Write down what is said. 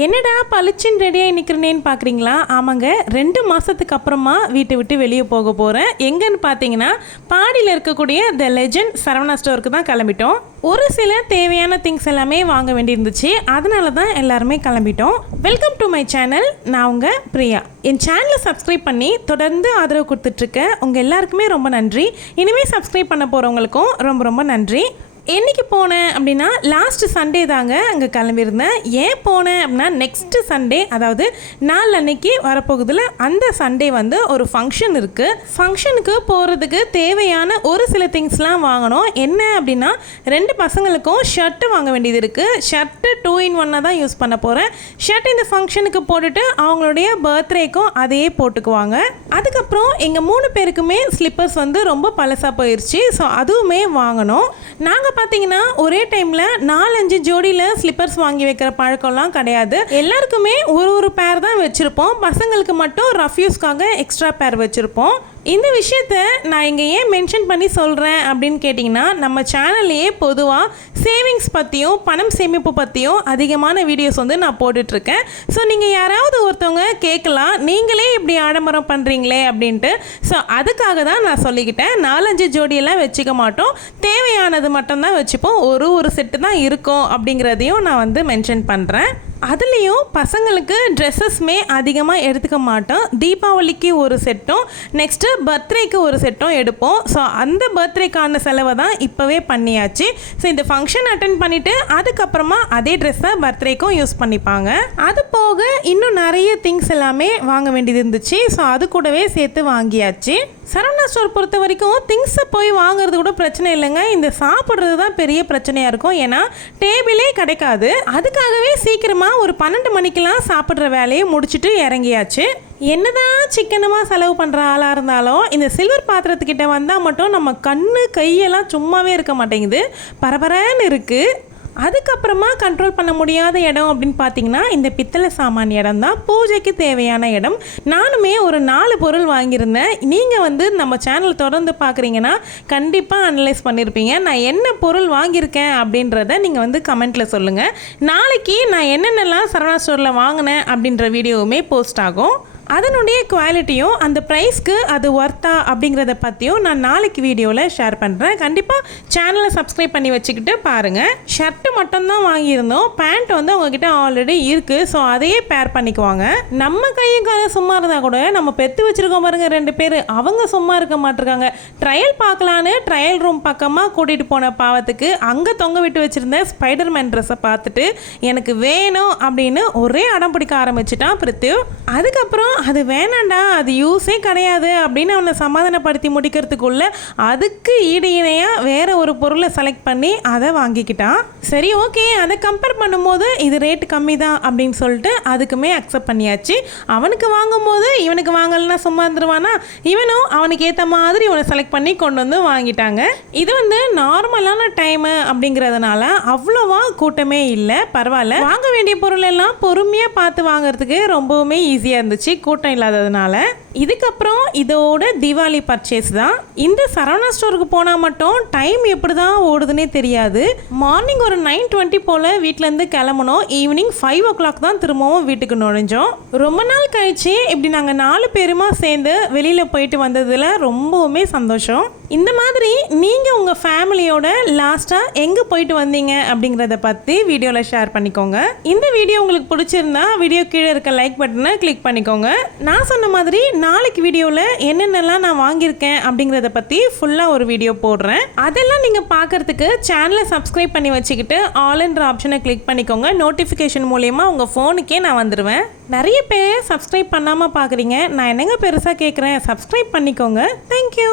என்னடா பளிச்சின் ரெடியாக நிற்கிறனேன்னு பார்க்குறீங்களா? ஆமாங்க, 2 மாதத்துக்கு அப்புறமா வீட்டை விட்டு வெளியே போக போகிறேன். எங்கன்னு பார்த்தீங்கன்னா பாடியில் இருக்கக்கூடிய த லெஜண்ட் சரவணா ஸ்டோருக்கு தான் கிளம்பிட்டோம். ஒரு சில தேவையான திங்ஸ் எல்லாமே வாங்க வேண்டியிருந்துச்சு. அதனால தான் எல்லாருமே கிளம்பிட்டோம். Welcome to my channel. நான் உங்கள் பிரியா. என் சேனலை சப்ஸ்கிரைப் பண்ணி தொடர்ந்து ஆதரவு கொடுத்துட்ருக்கேன். உங்கள் எல்லாருக்குமே ரொம்ப நன்றி. இனிமேல் சப்ஸ்கிரைப் பண்ண போகிறவங்களுக்கும் ரொம்ப ரொம்ப நன்றி. என்றைக்கு போனேன் அப்படின்னா லாஸ்ட்டு சண்டே தாங்க அங்கே கிளம்பியிருந்தேன். ஏன் போனேன் அப்படின்னா நெக்ஸ்ட்டு சண்டே, அதாவது நாள் அன்னைக்கு வரப்போகுதுல அந்த சண்டே வந்து ஒரு ஃபங்க்ஷன் இருக்குது. ஃபங்க்ஷனுக்கு போகிறதுக்கு தேவையான ஒரு சில திங்ஸ்லாம் வாங்கணும். என்ன அப்படின்னா 2 பசங்களுக்கும் ஷர்ட்டு வாங்க வேண்டியது இருக்குது. ஷர்ட்டு 2 in 1 தான் யூஸ் பண்ண போகிறேன். ஷர்ட் இந்த ஃபங்க்ஷனுக்கு போட்டுட்டு அவங்களுடைய பர்த்டேக்கும் அதையே போட்டுக்குவாங்க. அதுக்கப்புறம் எங்கள் 3 பேருக்குமே ஸ்லிப்பர்ஸ் வந்து ரொம்ப பழசாக போயிடுச்சு. ஸோ அதுவுமே வாங்கணும். நாங்கள் பார்த்தீங்கன்னா ஒரே டைமில் 4-5 ஜோடியில் ஸ்லிப்பர்ஸ் வாங்கி வைக்கிற பழக்கம்லாம் கிடையாது. எல்லாருக்குமே ஒரு பேர் தான் வச்சுருப்போம். பசங்களுக்கு மட்டும் ரஃப்யூஸ்க்காக எக்ஸ்ட்ரா பேர் வச்சுருப்போம். இந்த விஷயத்த நான் இங்கே ஏன் மென்ஷன் பண்ணி சொல்கிறேன் அப்படின்னு கேட்டிங்கன்னா, நம்ம சேனல்லையே பொதுவாக சேவிங்ஸ் பற்றியும் பணம் சேமிப்பு பற்றியும் அதிகமான வீடியோஸ் வந்து நான் போட்டுட்ருக்கேன். ஸோ நீங்கள் யாராவது ஒருத்தவங்க கேட்கலாம், நீங்களே இப்படி ஆடம்பரம் பண்ணுறீங்களே அப்படின்ட்டு. ஸோ அதுக்காக தான் நான் சொல்லிக்கிட்டேன். 4-5 ஜோடியெல்லாம் வச்சுக்க மாட்டோம், தேவையானது மட்டும்தான் வச்சுப்போம். ஒரு செட்டு தான் இருக்கும் அப்படிங்கிறதையும் நான் வந்து மென்ஷன் பண்ணுறேன். அதுலேயும் பசங்களுக்கு ட்ரெஸ்ஸஸ்மே அதிகமாக எடுத்துக்க மாட்டோம். தீபாவளிக்கு ஒரு செட்டும் நெக்ஸ்ட்டு பர்த்டேக்கு ஒரு செட்டும் எடுப்போம். ஸோ அந்த பர்த்டேக்கான செலவை தான் இப்போவே பண்ணியாச்சு. ஸோ இந்த ஃபங்க்ஷன் அட்டென்ட் பண்ணிவிட்டு அதுக்கப்புறமா அதே ட்ரெஸ்ஸை பர்த்டேக்கும் யூஸ் பண்ணிப்பாங்க. அது போக இன்னும் நிறைய திங்ஸ் எல்லாமே வாங்க வேண்டியது இருந்துச்சு. ஸோ அது கூடவே சேர்த்து வாங்கியாச்சு. சரவணா ஸ்டோர் பொறுத்த வரைக்கும் திங்ஸை போய் வாங்குறது கூட பிரச்சனை இல்லைங்க. இந்த சாப்பிட்றது தான் பெரிய பிரச்சனையாக இருக்கும். ஏன்னா டேபிளே கிடைக்காது. அதுக்காகவே சீக்கிரமாக ஒரு 12 மணிக்கெலாம் சாப்பிட்ற வேலையை முடிச்சுட்டு இறங்கியாச்சு. என்னதான் சிக்கனமாக செலவு பண்ணுற ஆளாக இருந்தாலும் இந்த சில்வர் பாத்திரத்துக்கிட்ட வந்தால் மட்டும் நம்ம கண்ணு கையெல்லாம் சும்மாவே இருக்க மாட்டேங்குது, பரபரன்னு இருக்குது. அதுக்கப்புறமா கண்ட்ரோல் பண்ண முடியாத இடம் அப்படின்னு பார்த்தீங்கன்னா இந்த பித்தளை சாமான் இடம் தான். பூஜைக்கு தேவையான இடம். நானுமே ஒரு 4 பொருள் வாங்கியிருந்தேன். நீங்கள் வந்து நம்ம சேனல் தொடர்ந்து பார்க்குறீங்கன்னா கண்டிப்பாக அனலைஸ் பண்ணியிருப்பீங்க. நான் என்ன பொருள் வாங்கியிருக்கேன் அப்படின்றத நீங்கள் வந்து கமெண்ட்டில் சொல்லுங்கள். நாளைக்கு நான் என்னென்னலாம் சரவணா ஸ்டோரில் வாங்கினேன் அப்படின்ற வீடியோவுமே போஸ்ட் ஆகும். அதனுடைய குவாலிட்டியும் அந்த ப்ரைஸ்க்கு அது ஒர்த்தா அப்படிங்கிறத பற்றியும் நான் நாளைக்கு வீடியோவில் ஷேர் பண்ணுறேன். கண்டிப்பாக சேனலை சப்ஸ்கிரைப் பண்ணி வச்சுக்கிட்டு பாருங்கள். ஷர்ட்டு மட்டும்தான் வாங்கியிருந்தோம். பேண்ட் வந்து அவங்கக்கிட்ட ஆல்ரெடி இருக்குது. ஸோ அதையே பேர் பண்ணிக்குவாங்க. நம்ம கையும் காலம் சும்மா இருந்தால் கூட நம்ம பெற்று வச்சுருக்கோம் பாருங்கள் 2 பேர், அவங்க சும்மா இருக்க மாட்டிருக்காங்க. ட்ரையல் பார்க்கலான்னு ட்ரையல் ரூம் பக்கமாக கூட்டிகிட்டு போன பாவத்துக்கு அங்கே தொங்க விட்டு வச்சுருந்த ஸ்பைடர்மேன் ட்ரெஸ்ஸை பார்த்துட்டு எனக்கு வேணும் அப்படின்னு ஒரே அடம் பிடிக்க ஆரம்பிச்சிட்டான் பிரித்யூ. அதுக்கப்புறம் அது வேணாண்டா, அது யூஸே கிடையாது அப்படின்னு அவனை சமாதானப்படுத்தி முடிக்கிறதுக்குள்ள அதுக்கு ஈடு இணையாக வேற ஒரு பொருளை செலக்ட் பண்ணி அதை வாங்கிக்கிட்டான். சரி, ஓகே, அதை கம்பேர் பண்ணும்போது இது ரேட்டு கம்மி தான் அப்படின்னு சொல்லிட்டு அதுக்குமே அக்செப்ட் பண்ணியாச்சு. அவனுக்கு வாங்கும்போது இவனுக்கு வாங்கலைன்னா சும்மா இருந்துருவானா, இவனும் அவனுக்கு ஏற்ற மாதிரி இவனை செலக்ட் பண்ணி கொண்டு வந்து வாங்கிட்டாங்க. இது வந்து நார்மலான டைமு அப்படிங்கிறதுனால அவ்வளோவா கூட்டமே இல்லை, பரவாயில்ல. வாங்க வேண்டிய பொருள் எல்லாம் பொறுமையாக பார்த்து வாங்குறதுக்கு ரொம்பவுமே ஈஸியாக இருந்துச்சு, கூட்டம் இல்லாததுனால. இதுக்கப்புறம் இதோட தீபாவளி பர்ச்சேஸ் தான். இந்த சரவணா ஸ்டோருக்கு போனால் மட்டும் டைம் எப்படி தான் ஓடுதுன்னே தெரியாது. மார்னிங் ஒரு 9:20 போல் வீட்டிலேருந்து கிளம்பணும். ஈவினிங் 5 o'clock தான் திரும்பவும் வீட்டுக்கு நுழைஞ்சோம். ரொம்ப நாள் கழிச்சு இப்படி நாங்கள் 4 பேருமா சேர்ந்து வெளியில் போயிட்டு வந்ததில் ரொம்பவுமே சந்தோஷம். இந்த மாதிரி நீங்கள் உங்கள் ஃபேமிலியோட லாஸ்ட்டாக எங்கே போயிட்டு வந்தீங்க அப்படிங்கிறத பற்றி வீடியோவில் ஷேர் பண்ணிக்கோங்க. இந்த வீடியோ உங்களுக்கு பிடிச்சிருந்தா வீடியோ கீழே இருக்க லைக் பட்டனை கிளிக் பண்ணிக்கோங்க. நான் சொன்ன மாதிரி நாளைக்கு வீடியோவில் என்னென்னலாம் நான் வாங்கியிருக்கேன் அப்படிங்கிறத பற்றி ஃபுல்லாக ஒரு வீடியோ போடுறேன். அதெல்லாம் நீங்கள் பார்க்குறதுக்கு சேனலை சப்ஸ்கிரைப் பண்ணி வச்சுக்கிட்டு ஆல்ன்ற ஆப்ஷனை கிளிக் பண்ணிக்கோங்க. நோட்டிஃபிகேஷன் மூலயமா உங்கள் ஃபோனுக்கே நான் வந்துடுவேன். நிறைய பேர் சப்ஸ்கிரைப் பண்ணாமல் பார்க்குறீங்க. நான் என்னங்க பெருசாக கேட்குறேன், சப்ஸ்கிரைப் பண்ணிக்கோங்க. தேங்க்யூ.